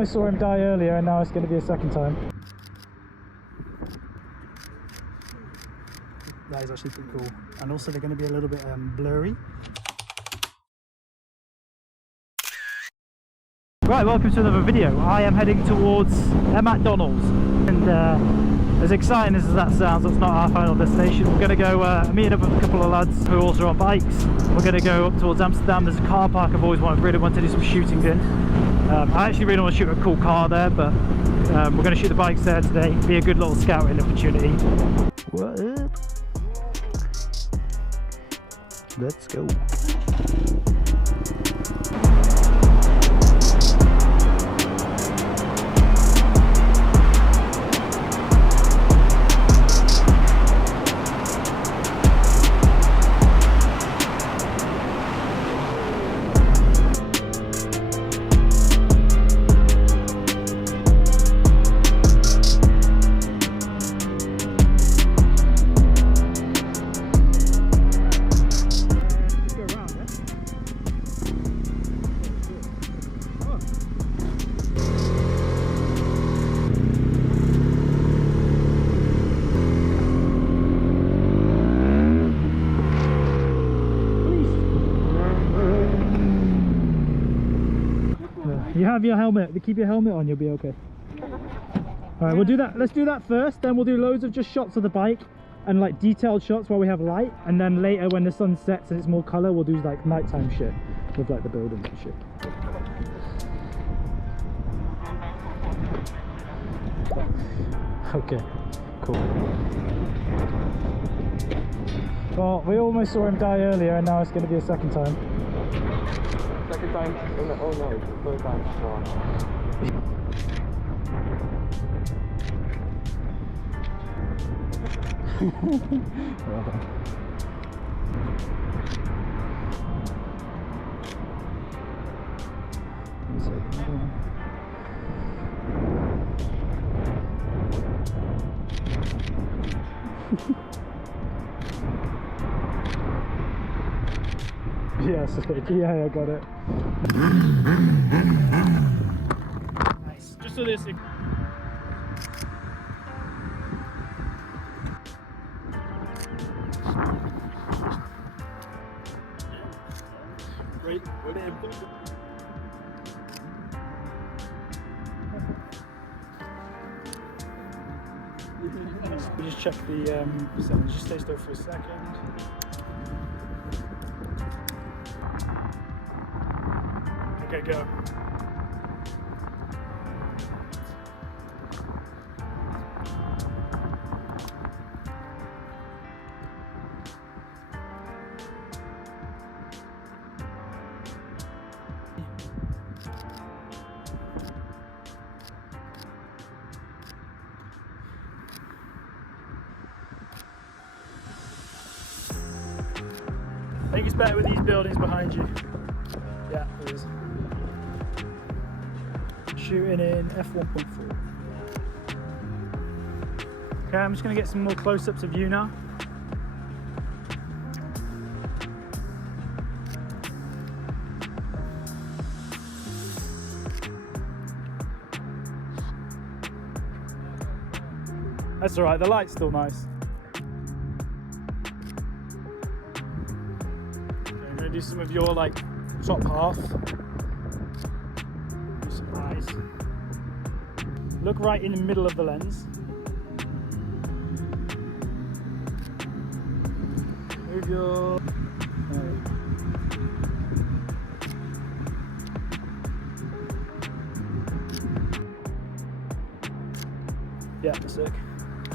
almost saw him die earlier, and now it's going to be a second time. That is actually pretty cool. And also they're going to be a little bit blurry. Right, welcome to another video. I am heading towards McDonald's, and as exciting as that sounds, that's not our final destination. We're going to go meet up with a couple of lads who are also on bikes. We're going to go up towards Amsterdam. There's a car park I've always really wanted to do some shooting in. I actually really want to shoot a cool car there, but we're going to shoot the bikes there today. Be a good little scouting opportunity. What? Let's go. You have your helmet. Keep your helmet on, you'll be okay. Alright, we'll do that. Let's do that first, then we'll do loads of just shots of the bike and like detailed shots while we have light, and then later when the sun sets and it's more colour, we'll do like nighttime shit with like the buildings and shit. Okay, cool. Well, we almost saw him die earlier, and now it's going to be a second time. Second time? Oh no, it's the third time. Yes, yeah, I got it. Nice. Just so this. Right, we just check the percentage. Just stay still for a second. Okay, go. I think it's better with these buildings behind you. Yeah, it is. Shooting in f1.4. Okay, I'm just going to get some more close-ups of you now. That's alright, the light's still nice. Okay, I'm going to do some of your like top half. Look right in the middle of the lens. Move your... Yeah, sick.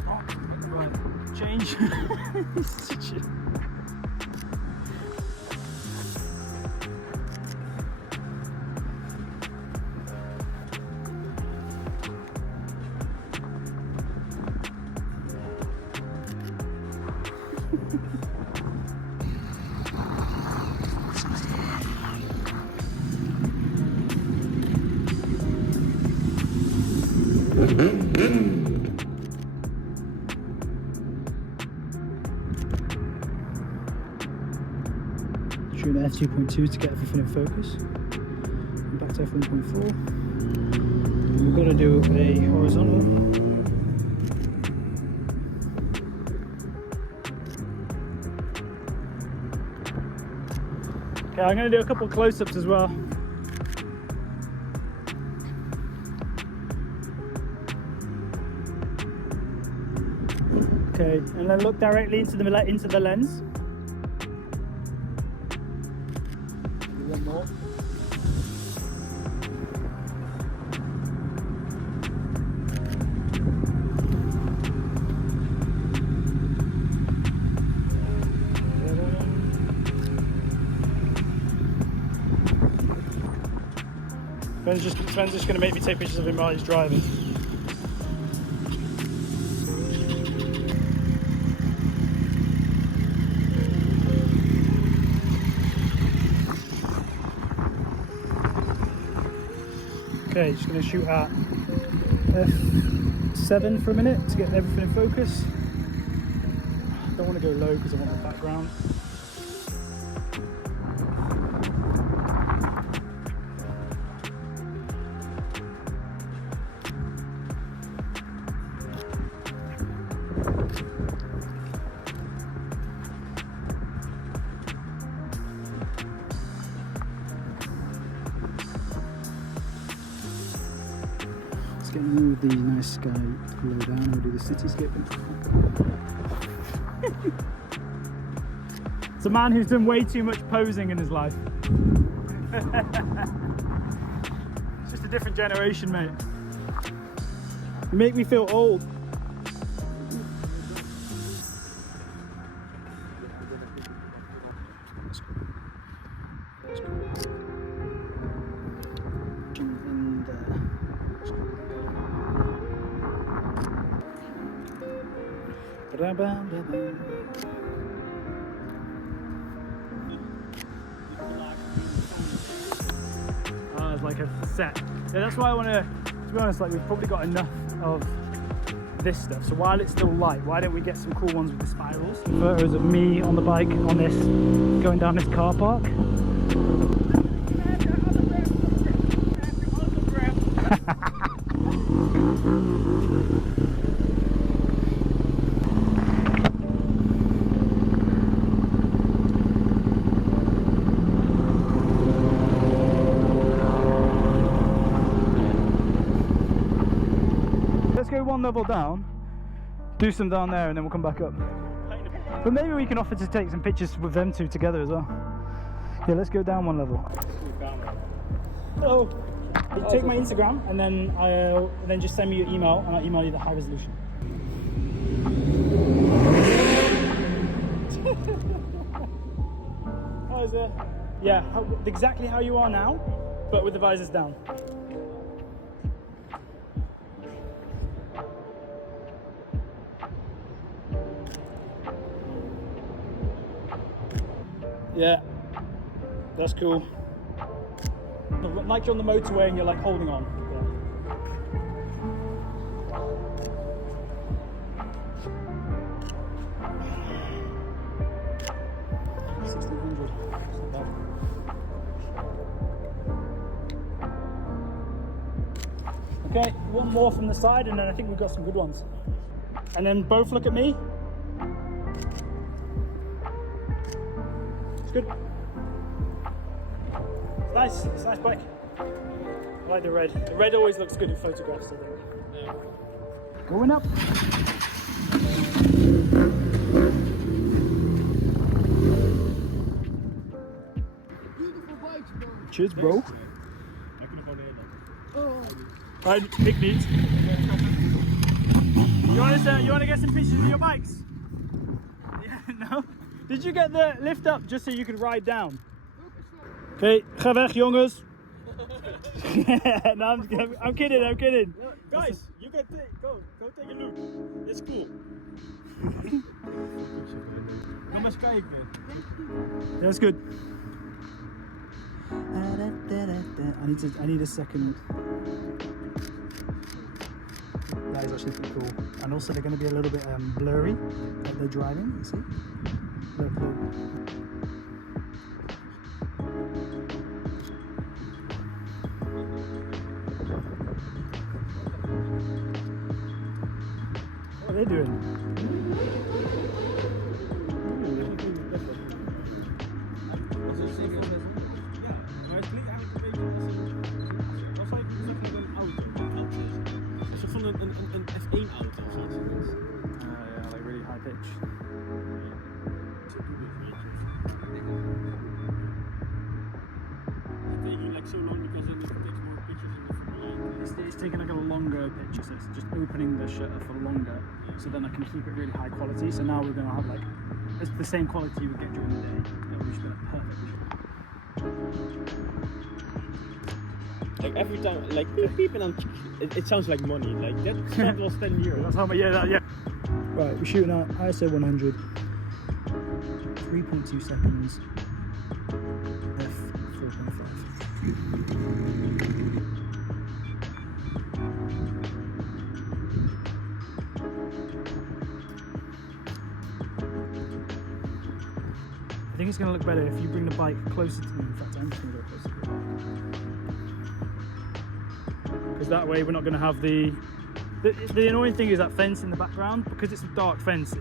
Oh, right, change. Shooting at f2.2 to get everything in focus. And back to f1.4. got to do a horizontal. Okay, I'm going to do a couple close-ups as well. Okay, and then look directly into the lens. One more. Sven's just going to make me take pictures of him while he's driving. Okay, just going to shoot at f7 for a minute to get everything in focus. Don't want to go low because I want the background. Move the nice sky below down and we'll do the cityscape. It's a man who's done way too much posing in his life. It's just a different generation, mate. You make me feel old. It's like a set. Yeah, that's why I want to be honest, like we've probably got enough of this stuff. So while it's still light, why don't we get some cool ones with the spirals? Photos of me on the bike on this, going down this car park. Let's go one level down, do some down there, and then we'll come back up. But maybe we can offer to take some pictures with them two together as well. Yeah, let's go down one level. Hello. You take my Instagram and then just send me your email and I'll email you the high resolution. How is it? Yeah, exactly how you are now, but with the visors down. Yeah, that's cool. Like you're on the motorway and you're like holding on. Yeah. 1600. It's not bad. Okay, one more from the side and then I think we've got some good ones. And then both look at me. It's good. Nice, it's a nice bike. I like the red. The red always looks good in photographs, I think. Yeah. Going up. Beautiful bikes, bro. Cheers, bro. Alright, big needs. You want to get some pictures of your bikes? Yeah, no? Did you get the lift up just so you could ride down? Okay, ga weg jongens. No, I'm kidding. Guys, you can go take a look. It's cool. Kom eens kijken. That's good. I need a second. That is actually pretty cool. And also they're going to be a little bit blurry like they're driving, you see? Look. are they doing? Was het zeker? Ja, maar het klinkt eigenlijk een beetje als een auto. Een soort van een F1-auto of zo. Yeah, like really high pitch. Taking like so long because it takes more pictures in the front line. It's taking like a longer picture, so it's just opening the shutter for longer, so then I can keep it really high quality. So now we're going to have like, it's the same quality you would get during the day. It'll just be like perfect. Like every time, like beep beep, and it sounds like money. Like that was 10 euros. That's how much, yeah. Right, we're shooting at ISO 100, 3.2 seconds, f4.5. I think it's going to look better if you bring the bike closer to me. In fact, I'm just going to go closer to the bike. Because that way we're not going to have the annoying thing is that fence in the background, because it's a dark fence.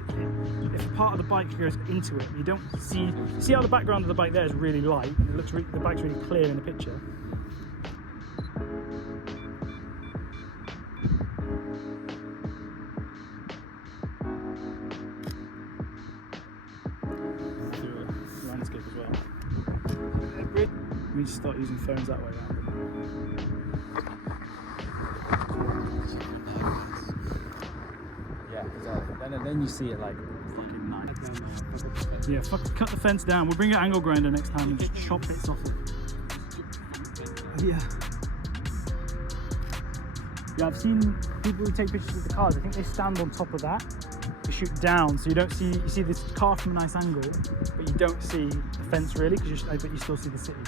If a part of the bike goes into it, you don't see how the background of the bike there is really light, and it looks the bike's really clear in the picture. Landscape as well. We need to start using phones that way around. Yeah, exactly. Then you see it like fucking nice. Yeah, cut the fence down. We'll bring an angle grinder next time and just chop bits off it. Yeah. Yeah, I've seen people who take pictures of the cars. I think they stand on top of that to shoot down, so you see this car from a nice angle, but you don't see the fence really, but you still see the city.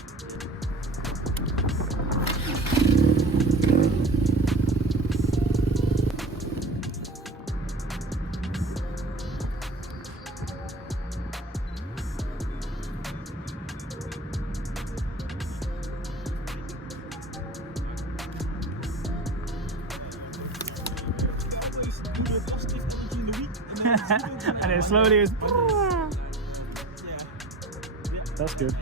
And it slowly is. That's good.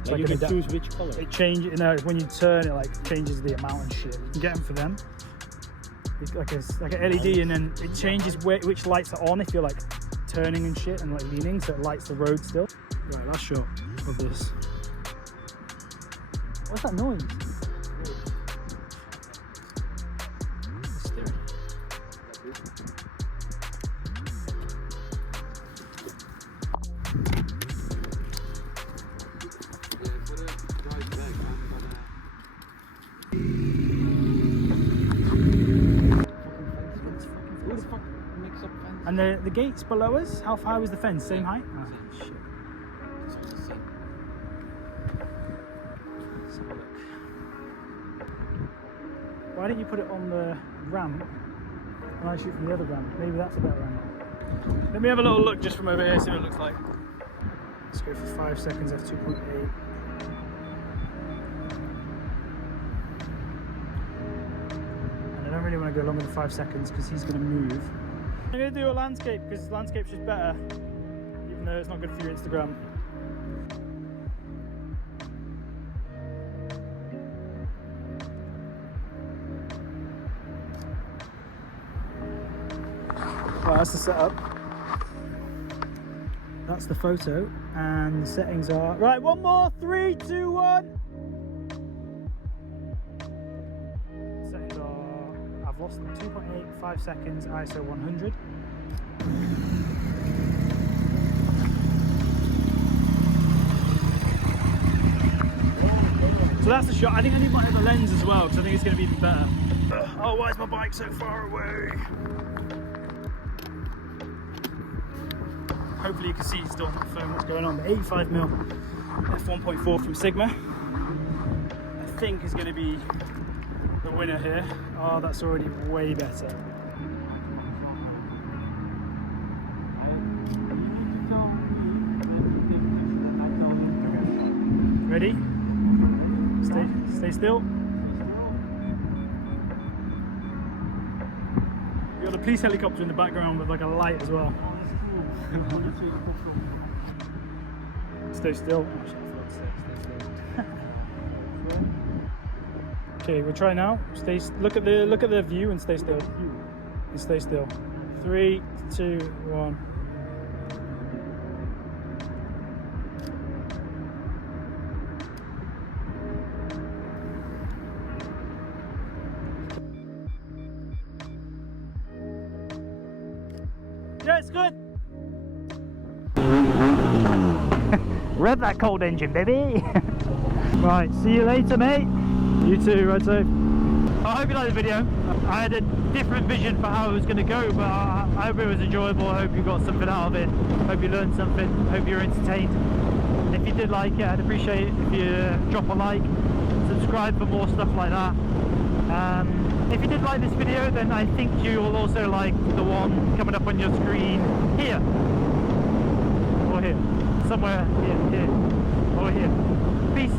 It's Like you an can choose which color. It changes. No, when you turn it, like changes the amount and shit. You can get them for them. It's like an LED, and then it changes which lights are on if you're like turning and shit and like leaning, so it lights the road still. Right, last shot of this. What's that noise? And the gate's below us. How high was the fence? Same height? Oh, shit. Let's have a look. Why didn't you put it on the ramp when I shoot from the other ramp? Maybe that's a better angle. Let me have a little look just from over here, see what it looks like. Let's go for 5 seconds, f2.8. And I don't really want to go longer than 5 seconds because he's going to move. I'm going to do a landscape because landscape's just better, even though it's not good for your Instagram. Right, that's the setup. That's the photo, and the settings are... Right, one more, 3, 2, 1. Settings are... I've lost them, 2.8, 5 seconds, ISO 100. So that's the shot. I think I need my other lens as well, because I think it's going to be even better. Oh, why is my bike so far away? Hopefully you can see still on the phone what's going on. The 85mm f1.4 from Sigma, I think is going to be the winner here. Oh, that's already way better. Ready? Stay still. got the police helicopter in the background with like a light as well. Stay still. Okay, we'll try now. Look at the view and stay still. And stay still. 3, 2, 1. Yeah, it's good. Rev that cold engine, baby. Right, see you later, mate. You too, right safe. I hope you liked the video. I had a different vision for how it was going to go, but I hope it was enjoyable. I hope you got something out of it. Hope you learned something. Hope you're entertained. And if you did like it, I'd appreciate it if you drop a like, subscribe for more stuff like that. If you did like this video, then I think you will also like the one coming up on your screen here. Or here. Somewhere here, or here. Peace.